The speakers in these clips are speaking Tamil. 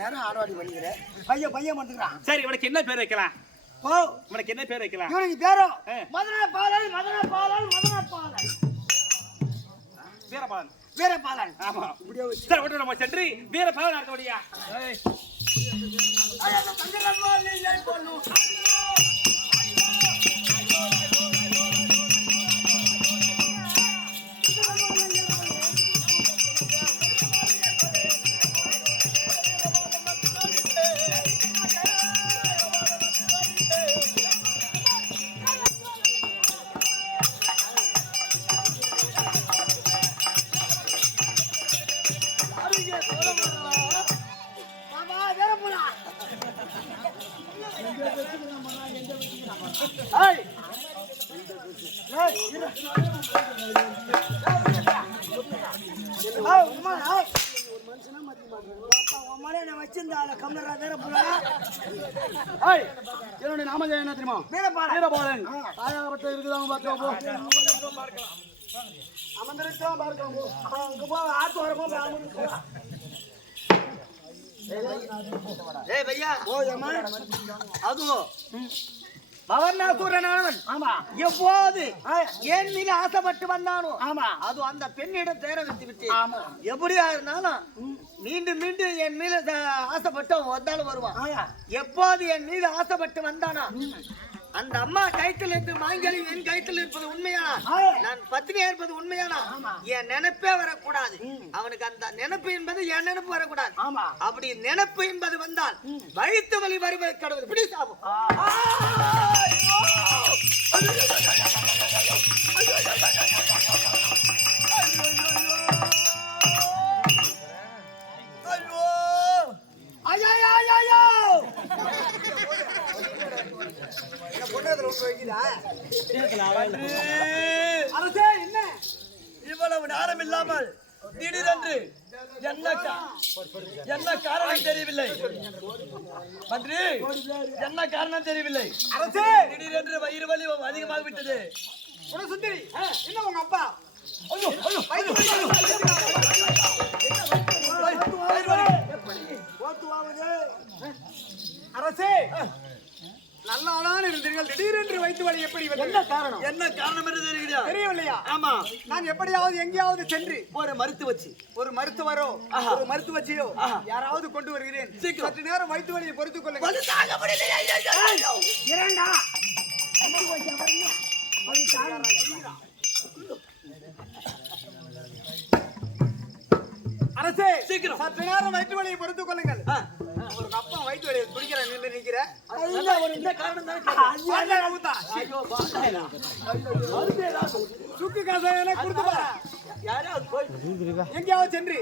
நேரம் ஆடவாடி பண்ணிக்கிறேன். பையன் வந்துக்கிறான். சரி, உனக்கு என்ன பேர் வைக்கலாம்? ஓ, உனக்கு என்ன பேர் வைக்கலாம்? இவனுக்கு பேரும் வீரபாலன். வீரபாலன். ஆமா. சரி, ஒன்று நம்ம சென்று வீரபாலன் ஆட்டோடியா. என்னுடைய நாம என்ன தெரியுமா? வீரபாலன். தாயாகப்பட்ட இருக்குதாங்க பார்க்க அமர்ந்திருக்கோம் பார்க்க ஆத்து வரப்போ எப்போது என் மீது ஆசைப்பட்டு வந்தானோ அது அந்த பெண்ணிடம் தேர வைத்து விட்டு எப்படியா இருந்தாலும் மீண்டும் மீண்டும் என் மீது ஆசைப்பட்டு வந்தாலும் வருவான். எப்போது என் மீது ஆசைப்பட்டு வந்தானா அந்த அம்மா கைத்தில் இருந்து மாங்கலி என் கைத்தில் இருப்பது உண்மையானா, நான் பத்தினியா இருப்பது உண்மையானா, என் நினைப்பே வரக்கூடாது. அவனுக்கு அந்த நினைப்பு என்பது என் நினைப்பு வரக்கூடாது. அப்படி நினைப்பு என்பது வந்தால் வழித்து வழி வருவது கடவுள் பிடி சாபம். அரசே, என்ன இவ்வளவு நேரம் இல்லாமல் திடீரென்று என்ன காரணம் தெரியவில்லை. மந்திரி, என்ன காரணம் தெரியவில்லை. அரசே, திடீரென்று வயிறு வலி அதிகமாக விட்டது. சுந்தரி, என்ன உங்க அப்பா அரசே நல்ல ஆளான இருந்தீர்கள். திடீரென்று வைத்து வழி எப்படி? என்ன காரணம்? என்ன காரணம் என்று தெரிகிறதா? தெரியவில்லையா? ஆமா, நான் எப்படியாவது எங்கேயாவது சென்று ஒரு மருத்துவரோ ஒரு மருத்துவச்சியோ யாராவது கொண்டு வருகிறேன். சற்று நேரம் வைத்து வழியை பொறுத்துக் கொள்ளுங்கள். அரசே, சீக்கிரம் சற்று நேரம் வயிற்று வலியை பொறுத்துக் கொள்ளுங்கள். ஒரு அப்பா வயிற்று வலியை குடிக்கிறேன் என்று நினைக்கிறேன். சுக்கு காசை கொடுத்து எங்கேயாவது சென்று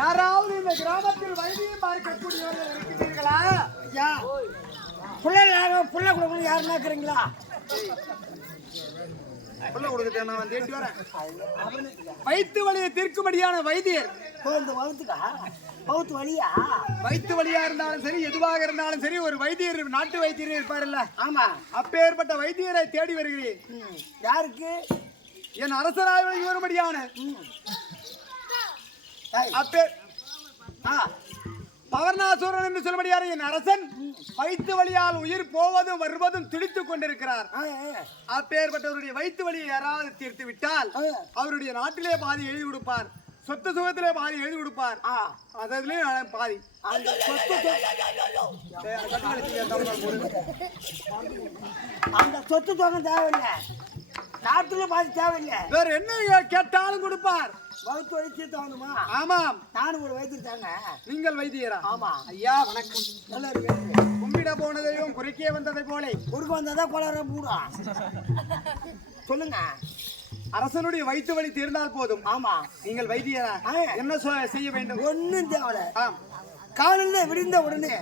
யாராவது இந்த கிராமத்தில் வைத்தியம் பார்க்கக்கூடியவர்கள் இருக்கிறீர்களா? புள்ள கொடுக்கணும் யாருன்னா இருக்கிறீங்களா? புள்ள கொடுக்க நான் வந்து ஏற்றி வரேன். வயிற்று வலியை தீர்க்கும்படியான வைத்தியர் வயிற்று வலியா இருந்தாலும் சரி, எதுவாக இருந்தாலும் சரி, ஒரு வைத்தியர், நாட்டு வைத்தியர் இருப்பார்ல, ஆமா, அப்பேற்பட்ட வைத்தியரை தேடி வருகிறேன். யாருக்கு? என் அரசராக வரும்படியான பவர்ணாசுரன் என்று சொல்லும்படியான என் அரசன் வயிற்று வலியால் உயிர் போவதும் வருவதும் துடித்துக் கொண்டிருக்கிறார். அப்பேற்பட்டவருடைய வயிற்று வலியை யாராவது தீர்த்து விட்டால் அவருடைய நாட்டிலே பாதி எழுதி கொடுப்பார், சொத்து சுகத்திலே பாதி எழுதி கொடுப்பார், அதிலே பாதி. அந்த சொத்து தொகை தேவையில்லை, நாட்டுல பாதி தேவையில்லை, வேற என்ன கேட்டாலும் கொடுப்பார். வகுத்து வலிச்சு தோணுமா? ஆமாம், நானும் ஒரு வைத்தியர் தாங்க. நீங்கள் வைத்தியரா? ஆமா. ஐயா வணக்கம். நல்லா இருக்கு. கும்பிட போனதையும் குறுக்கே வந்ததை போல குறுக்க வந்ததா கொலர மூடா. சொல்லுங்க. அரசனுடைய வயிற்று வலி தீர்ந்தால் போதும். ஆமா. நீங்கள் வைத்தியரா? என்ன செய்ய வேண்டும்? ஒன்னும் தேவையில்ல. காலையில விடிந்த உடனே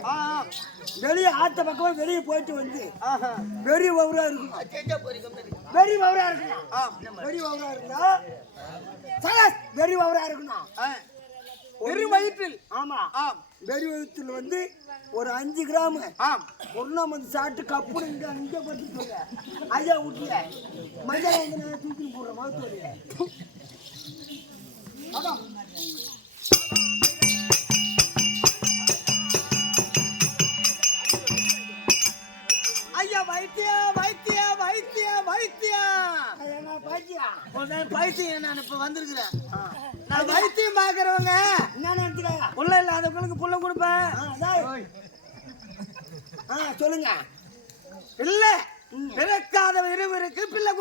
வெளியே ஆத்த பக்கமா வெளியே போயிட்டு வந்து வெறி வவுரா இருக்கும். வெறி வவுரா இருக்கணும். வெறி வவுரா இருந்தா வெறி வவுரா இருக்கணும். வெறி வயிற்றில். ஆமா. வெறி வயிற்றில் வந்து ஒரு 5 கிராம் பொருளாம் வந்து சாப்பிட்டு கப்புனு இங்க பட்டு சொல்ல ஐயா விட்டுல மஞ்சள் வந்து நான் தூக்கி போடுறேன் மருத்துவ. ஐயா வைத்தியா வைத்தியா வைத்தியா வைத்தியா பைத்தியம் நான் இப்ப வந்திருக்கிறேன். நான் வைத்தியம் பாக்குறவங்க என்ன நினைச்சுக்க புள்ள இல்லாதவங்களுக்கு புள்ள கொடுப்பேன். சொல்லுங்க. இல்ல பிறக்காத இருவருக்கு பிள்ளை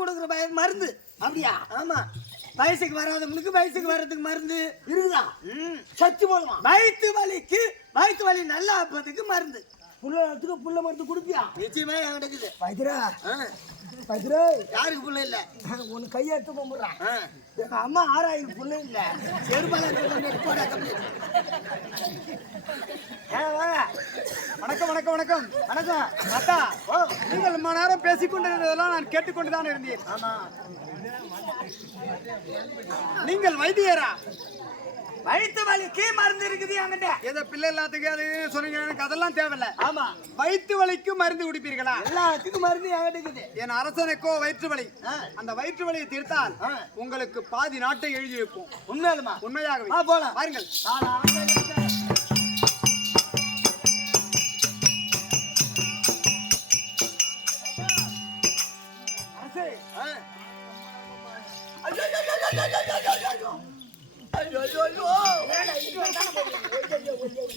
கொடுக்குற மருந்து. அப்படியா? ஆமா. வயசுக்கு வராதவங்களுக்கு வயசுக்கு வர்றதுக்கு மருந்து இருக்குதா? சத்து போடுமா? வயிற்று வலி நல்லா ஆப்பதுக்கு மருந்து. புள்ள மருந்து குடுப்பியா? நிச்சயமா என் இருக்குது. வைத்திரா வைத்திரா யாருக்கு புள்ள இல்ல? உனக்கு கையெடுத்து கும்பிடுறான். எங்க அம்மா 6000 புள்ள இல்ல. வணக்கம் வணக்கம் வணக்கம் வணக்கம் அத்தா. நீங்கள் ரொம்ப நேரம் பேசிக்கொண்டிருந்ததெல்லாம் நான் கேட்டுக்கொண்டுதான் இருந்தேன். ஆமா. நீங்கள் வைத்தியரா? வயிற்று வலிக்கு மருந்து இருக்குது என்கிட்ட. ஏதோ பிள்ளை எல்லாத்துக்கும் அது சொன்னீங்க, எனக்கு அதெல்லாம் தேவையில்ல. ஆமா. வயிற்று வலிக்கு மருந்து குடிப்பீர்களா? எல்லாத்துக்கும் மருந்து என்கிட்ட இருக்குது. என் அரசனுக்கோ வயிற்று வலி. அந்த வயிற்று வலியை தீர்த்தால் உங்களுக்கு பாதி நாட்டை எழுதி வைப்போம். உண்மையாலுமா? உண்மையாகவே. போலாம் பாருங்கள்.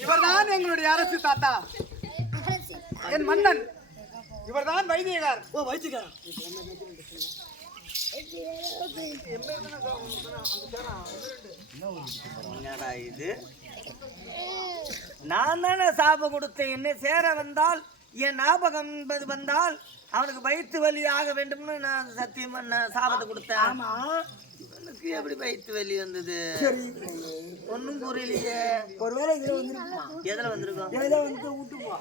இவர்தான் எங்களுடைய அரசு தாத்தா, என் மன்னன். இவர்தான் வைத்தியகார். வைத்தியகார். இது நான் தானே சாபம் கொடுத்தேன். என்ன சேர வந்தால் என் ஞாபகம் என்பது வந்தால் அவனுக்கு வயிற்று வலி ஆக வேண்டும்னு நான் சத்தியமா நான் சாபத்தை கொடுத்தேன். ஆமா. இவனுக்கு எப்படி வயிற்று வலி வந்தது? ஒன்னும் புரியலையே. ஒருவேளை இதுல வந்துருக்குமா? எதுல வந்திருக்கோம்? எதுல வந்து விட்டுப்பா.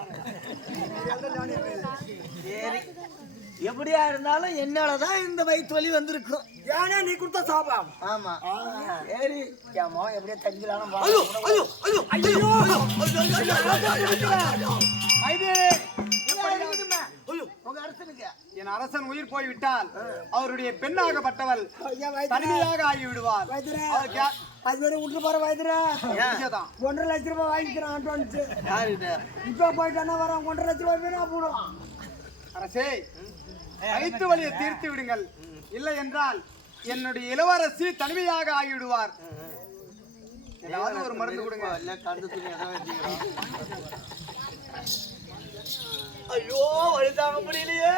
சரி, எப்படியா இருந்தாலும் என்னாலதான் இந்த வயிற்று வலி வந்திருக்கும். ஏன்னா நீ கொடுத்த சாபம். ஆமா. சரி, ஏமா எப்படியா தெரிஞ்சுக்கலாம். என் அரசன் உயிர் போய்விட்டால் அவருடைய பெண்ணாகப்பட்டவள் தனிமையாக ஆகிவிடுவார். அது வரை விட்டு போற வைத்தியரா 1.5 லட்சம் ரூபாய் வாங்கிக்கிறான். இப்ப போயிட்டானா வரான் 1.5 லட்சம் ரூபாய் வேணா போடுவான். அரசே, வயிற்று வலியை தீர்த்து விடுங்கள். இல்லை என்றால் என்னுடைய இளவரசி தனிமையாக ஆகிவிடுவார். ஏதாவது ஒரு மருந்து கொடுங்க. ஐயோ, வலி தாங்க முடியலையே.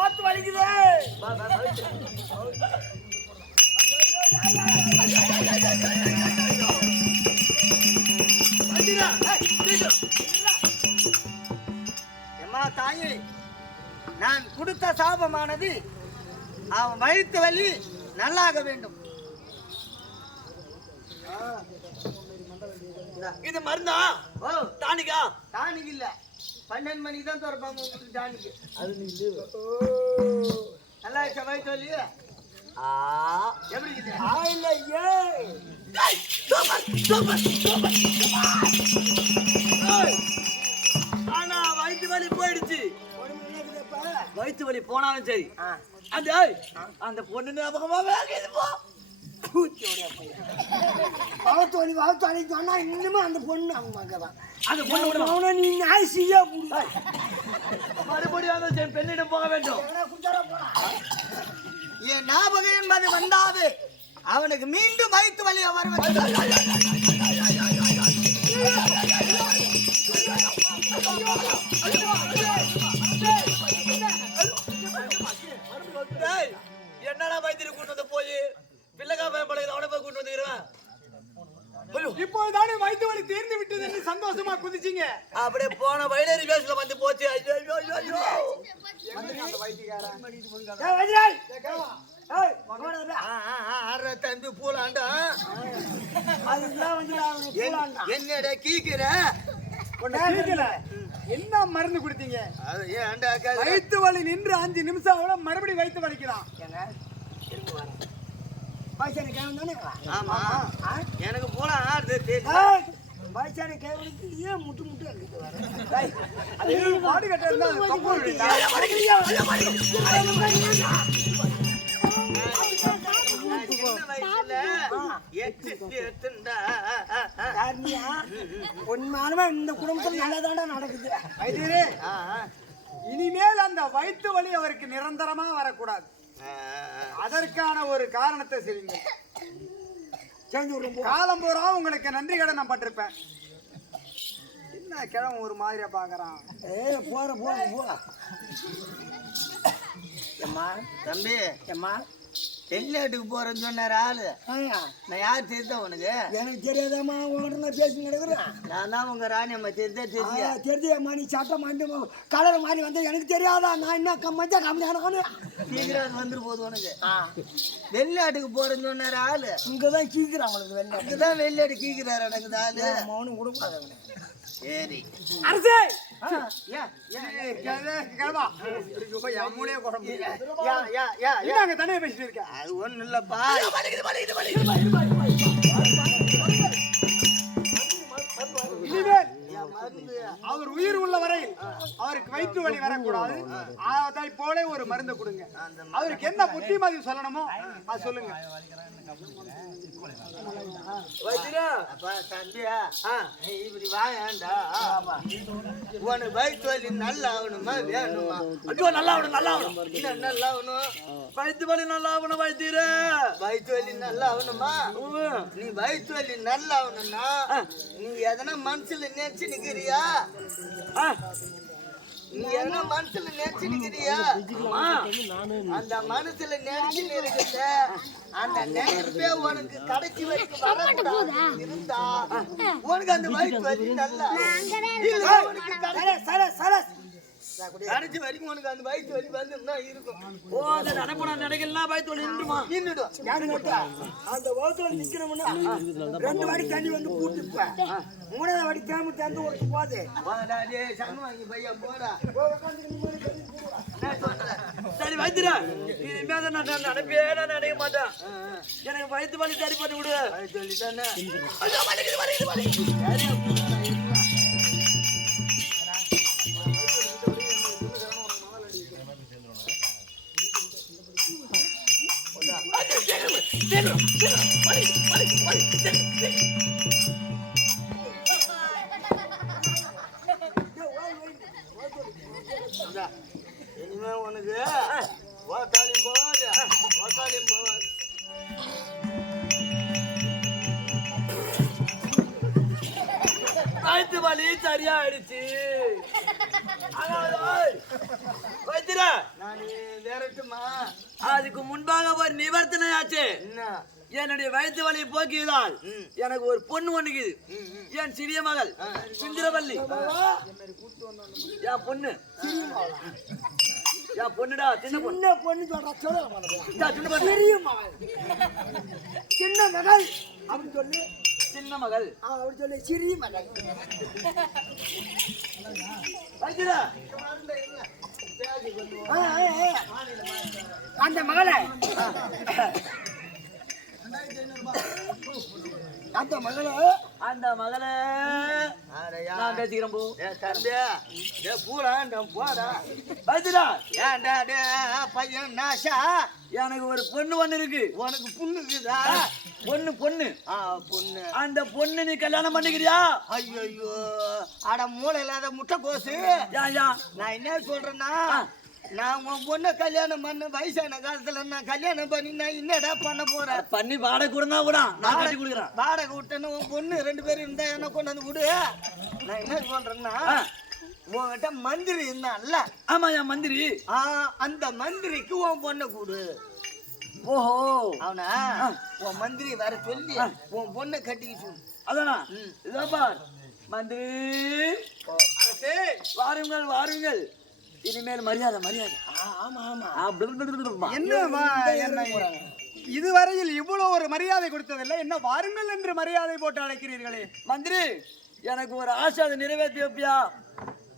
ஓத்து வலிக்குது. எம்மா தாயே, நான் கொடுத்த சாபமானது அவன் வயிற்று வலி நல்லாக வேண்டும். இது மருந்தா? டானிக்கா? டானிக் இல்ல, 12 மணிக்கு தான் திறப்பாங்க உங்களுக்கு டானிக்கு. அது நீ நல்லா இருக்க வயிற்று வலி எப்படி இருக்குது? ஆனா வயிற்று வலி போயிடுச்சு. வயிற்று வலி போனாலும் சரி, அந்த பொண்ணு ஞாபகமாவே போ. வளர்த்து சொன்னா இன்னுமே அந்த பொண்ணு அவங்க மகதான். அந்த பொண்ணு நீ நாய்சியா மறுபடியும் அந்த பெண்ணிடம் போக வேண்டும். என் ஞாபகம் என்பது வந்தாது அவனுக்கு மீண்டும் வயிற்று வலி என்னடா வைத்தியம் கூட்டு வந்து போய் பிள்ளைக்கா பயன்படுகிற அவனை போய் கூட்டு வந்துக்கிறேன். இப்போதானே வயிற்று வலி தீர்ந்து விட்டது என்று சந்தோஷமா குதிச்சிங்க. அப்படியே போன வயலேறி பேசல வந்து போச்சு. ஏய் போடாத ஆற தம்பி பூலாண்டா அதுதான் வந்து பூலாண்டா என்னடா கீக்கிற கேட்கல என்ன மருந்து கொடுத்தீங்க அது ஏன்டா வயிற்று வலி நின்று 5 நிமிஷம் அவ்வளோ மறுபடியும் வயிற்று வலிக்கலாம் பாய்ச்சான கேவன் தானே ஆமா எனக்கு பூலாம் ஆடுது பாய்ச்சான கேவனுக்கு ஏன் முட்டு முட்டு அடிக்கிட்டு வர அது மாடு கட்ட இருந்தா கொம்பு விழுந்தா? உண்மையானமா இந்த குடும்பத்தில் நல்லதாண்டா நடக்குது வைத்தியரே, இனிமேல் அந்த வயிற்று வலி அவருக்கு நிரந்தரமா வரக்கூடாது. அதற்கான ஒரு காரணத்தை செய்யுங்க. காலம் பூரா உங்களுக்கு நன்றி கடன் நான் பட்டிருப்பேன். என்ன கிழமை ஒரு மாதிரியா பாக்குறான்? போற போற போற எம்மா தம்பி எம்மா வெளிநாட்டுக்கு போறேன்னு சொன்னார் ஆளு. நான் யார் தெரிஞ்ச உனக்கு? எனக்கு தெரியாதாம்மா உங்கள்கிட்ட நான் பேசி கிடக்குறேன். நான் தான் உங்க ராணி அம்மா தெரிஞ்சா தெரியாம்மா நீ சட்டை மாட்டி கலர் மாதிரி வந்தா எனக்கு தெரியாதா? நான் என்ன மஞ்சா கம்மியான சீக்கிரம் வந்துரு போகுது உனக்கு. வெளிநாட்டுக்கு போறேன்னு சொன்னார் ஆளு. இங்கதான் கீக்குறான் அவனுக்கு வெளிநாடு. இங்கதான் வெளிநாடு கீக்கிறாரு எனக்கு ஆளு. அவனு கொடுக்காத சரி அரசே யா கிழமா அம்முனே குழம்பு தனியா பேசிட்டு இருக்க. அது ஒண்ணு இல்லப்பா. இனிமேல் அவர் உயிர் உள்ள வரையில் அவருக்கு வயிற்று வலி வரக்கூடாது. அதை போல ஒரு மருந்து கொடுங்க. அவருக்கு என்ன புத்திமதி சொல்லணுமோ அது சொல்லுங்க. தம்பியா இப்படி வாயாண்டா. உனக்கு வயிற்று வலி நல்லா ஆகணுமா வேணுமா? நல்லா ஆகணும் நல்லா ஆகணும் என்ன நல்லா ஆகணும்? வயிற்று வலி நல்லா ஆகணும் வைத்தியரே. வயிற்று வலி நல்லா ஆகணுமா? நீ வயிற்று வலி நல்லா ஆகணும்னா நீ எதனா மனசுல நினைச்சு நிக்கிறியா? நீ எதனா மனசுல நினைச்சு நிக்கிறியா? அந்த மனசுல நினைச்சு இருக்கிற அந்த நினைப்பே உனக்கு கடைசி வரைக்கும் வரக்கூடாது இருந்தா உனக்கு அந்த வயிற்று வலி நல்லா கடைசி வரைக்கும் உனக்கு அந்த வயிற்று வலி வந்து இருக்கும். நினைக்கலாம் வயிற்று வலி நின்றுடும். அந்த வகுத்துல நிக்கணும்னா 2 வாடி தண்ணி வந்து கூட்டுப்பேன். 3வது வாடி தேம்பு தந்து ஒரு போதே சங்கு வாங்கி பையா போடா. சரி வைத்தியரா, இனிமே நான் நினைப்பே நான் நினைக்க மாட்டேன். எனக்கு வயிற்று வலி சரி பண்ணி விடு. சொல்லிட்டானே இனிமே உனக்கு ஓட்டாளியும் போவாது ஓட்டாளியும் போவாது. வயிற்று வலி சரியா ஆயிடுச்சு. வைத்தியரா, நான் வேறட்டுமா? அதுக்கு முன்பாக ஒரு நிவர்த்தனை ஆச்சு. என்ன? என்னுடைய வயிற்று வலியை போக்கியதால் எனக்கு ஒரு பொண்ணு ஒண்ணுக்குது. என் சிறிய மகள் சுந்தரவல்லி. என் பொண்ணு என் பொண்ணுடா. சின்ன பொண்ணு சொல்ற சின்ன பெரிய மகள் சின்ன மகள் அப்படின்னு சொல்லி சின்ன மகள் அப்படி சொல்லி சிறிய மகள். வைத்தியரா, அந்த மகளை அந்த மகளை நான் பேசிக்கிறேன் போ. தம்பியா பூராண்டம் போடா. வைத்தியரா, ஏன்டா பையன் நாஷா எனக்கு ஒரு பொண்ணு ஒண்ணு இருக்கு. உனக்கு புண்ணுக்குதா? பொண்ணு பொண்ணு பொண்ணு. அந்த பொண்ணு நீ கல்யாணம் பண்ணிக்கிறியா? ஐயோ அட மூளை இல்லாத முட்டை கோசு. நான் என்ன சொல்றேன்னா, நான் உன் பொண்ணை கல்யாணம் பண்ண வயசான காலத்துல நான் கல்யாணம் பண்ணி நான் என்னடா பண்ண போறேன்? பண்ணி வாடகை கொடுனா கூட நான் கட்டி கொடுக்குறேன். வாடகை விட்டேன்னு உன் பொண்ணு 2 பேரும் இருந்தா என்ன கொண்டு வந்து விடு. நான் என்ன சொல்றேன்னா, உன்கிட்ட மந்திரி இருந்தான்ல? ஆமா, என் மந்திரி. அந்த மந்திரிக்கு உன் பொண்ணை கொடு. ஓஹோ, அவனா உன் மந்திரி வர சொல்லி உன் பொண்ணை கட்டிக்கிட்டு. அதானா? இதோ பார் மந்திரி, வாருங்கள் வாருங்கள். இனிமேல் மரியாதை மரியாதை. ஆமா ஆமா. என்ன இதுவரையில் இவ்வளவு ஒரு மரியாதை கொடுத்ததில்லை, என்ன வாருங்கள் என்று மரியாதை போட்டு அழைக்கிறீர்களே? மந்திரி, எனக்கு ஒரு ஆசை, அதை நிறைவேற்றி வைப்பியா?